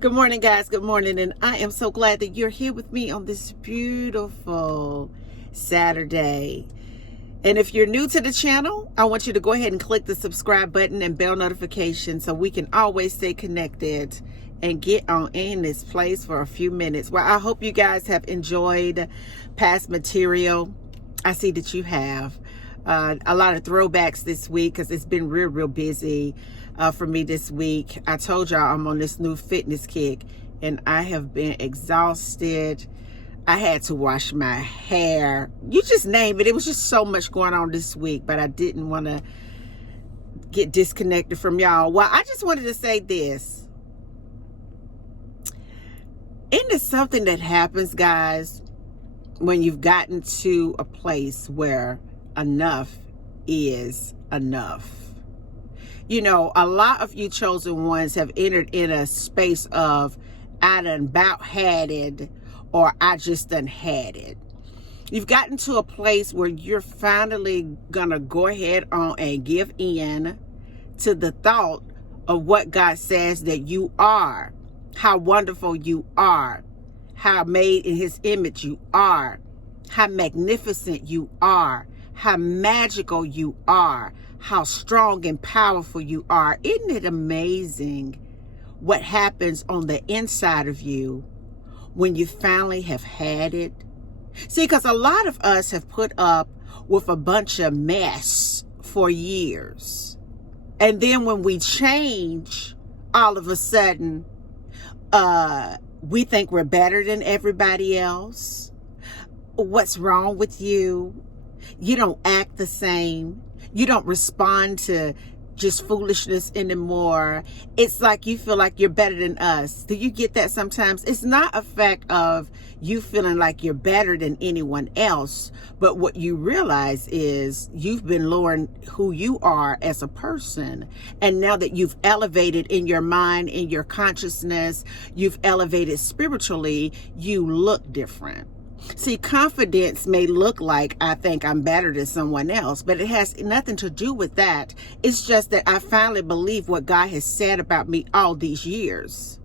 Good morning, guys. Good morning. And I am so glad that you're here with me on this beautiful Saturday. And if you're new to the channel, I want you to go ahead and click the subscribe button and bell notification so we can always stay connected and get on in this place for a few minutes. Well, I hope you guys have enjoyed past material. I see that you have. A lot of throwbacks this week because it's been real busy for me this week. I told y'all I'm on this new fitness kick and I have been exhausted. I had to wash my hair. You just name it. It was just so much going on this week, but I didn't want to get disconnected from y'all. Well, I just wanted to say this. Isn't it something that happens, guys, when you've gotten to a place where enough is enough? You know, a lot of you chosen ones have entered in a space of I done about had it, or I just done had it. You've gotten to a place where you're finally gonna go ahead on and give in to the thought of what God says that you are, how wonderful you are, how made in his image you are, how magnificent you are, how magical you are, how strong and powerful you are. Isn't it amazing what happens on the inside of you when you finally have had it? See, because a lot of us have put up with a bunch of mess for years. And then when we change, all of a sudden, we think we're better than everybody else. What's wrong with you? You don't act the same. You don't respond to just foolishness anymore. It's like you feel like you're better than us. Do you get that sometimes? It's not a fact of you feeling like you're better than anyone else, but what you realize is you've been lowering who you are as a person. And now that you've elevated in your mind, in your consciousness, you've elevated spiritually, you look different. See, confidence may look like I think I'm better than someone else, but it has nothing to do with that. It's just that I finally believe what God has said about me all these years.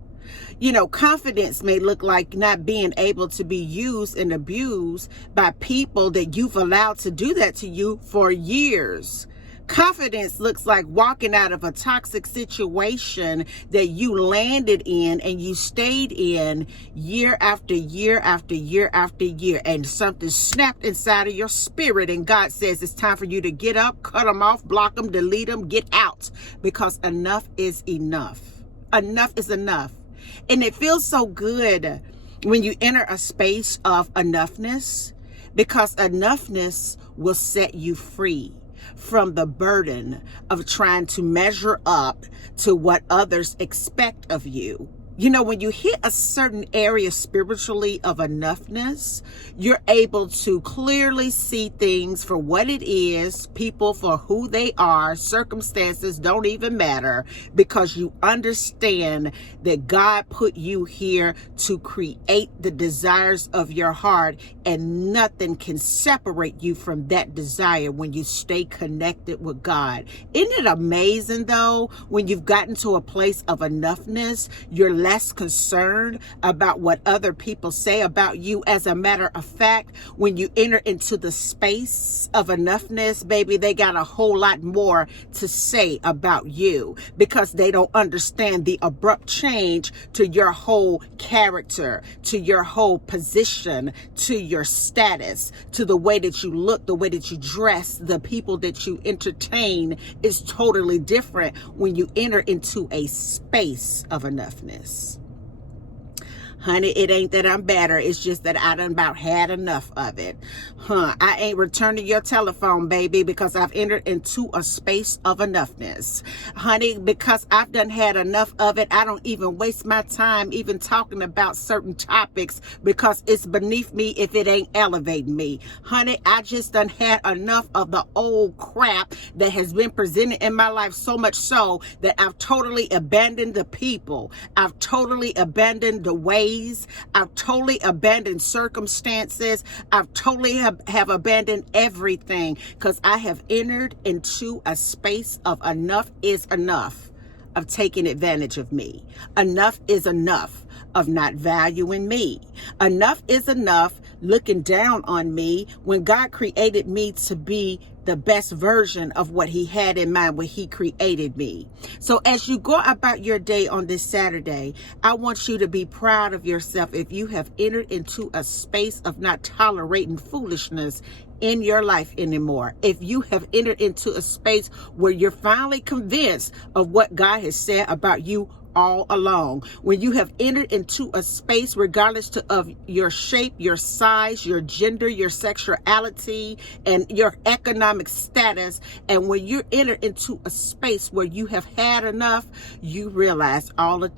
You know, confidence may look like not being able to be used and abused by people that you've allowed to do that to you for years. Confidence looks like walking out of a toxic situation that you landed in and you stayed in year after year after year after year, and something snapped inside of your spirit and God says it's time for you to get up, cut them off, block them, delete them, get out, because enough is enough. Enough is enough. And it feels so good when you enter a space of enoughness, because enoughness will set you free from the burden of trying to measure up to what others expect of you. You know, when you hit a certain area spiritually of enoughness, you're able to clearly see things for what it is, people for who they are, circumstances don't even matter, because you understand that God put you here to create the desires of your heart, and nothing can separate you from that desire when you stay connected with God. Isn't it amazing though, when you've gotten to a place of enoughness, you're less concerned about what other people say about you. As a matter of fact, when you enter into the space of enoughness, baby, they got a whole lot more to say about you, because they don't understand the abrupt change to your whole character, to your whole position, to your status, to the way that you look, the way that you dress, the people that you entertain is totally different when you enter into a space of enoughness. Honey, it ain't that I'm better. It's just that I done about had enough of it. I ain't returning your telephone, baby, because I've entered into a space of enoughness. Honey, because I've done had enough of it, I don't even waste my time even talking about certain topics, because it's beneath me if it ain't elevating me. Honey, I just done had enough of the old crap that has been presented in my life, so much so that I've totally abandoned the people. I've totally abandoned the ways. I've totally abandoned circumstances. I've totally have abandoned everything, because I have entered into a space of enough is enough. of taking advantage of me. Enough is enough of not valuing me. Enough is enough looking down on me when God created me to be the best version of what he had in mind when he created me. So as you go about your day on this Saturday, I want you to be proud of yourself if you have entered into a space of not tolerating foolishness in your life anymore. If you have entered into a space where you're finally convinced of what God has said about you all along, when you have entered into a space regardless of your shape, your size, your gender, your sexuality, and your economic status, and when you're entered into a space where you have had enough, you realize all the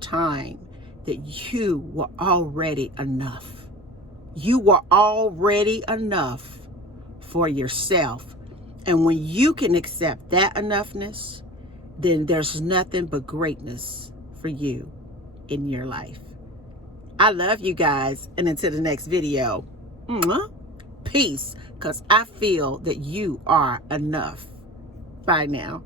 time that you were already enough. You were already enough for yourself. And when you can accept that enoughness, then there's nothing but greatness for you in your life. I love you guys. And until the next video, peace, because I feel that you are enough. Bye now.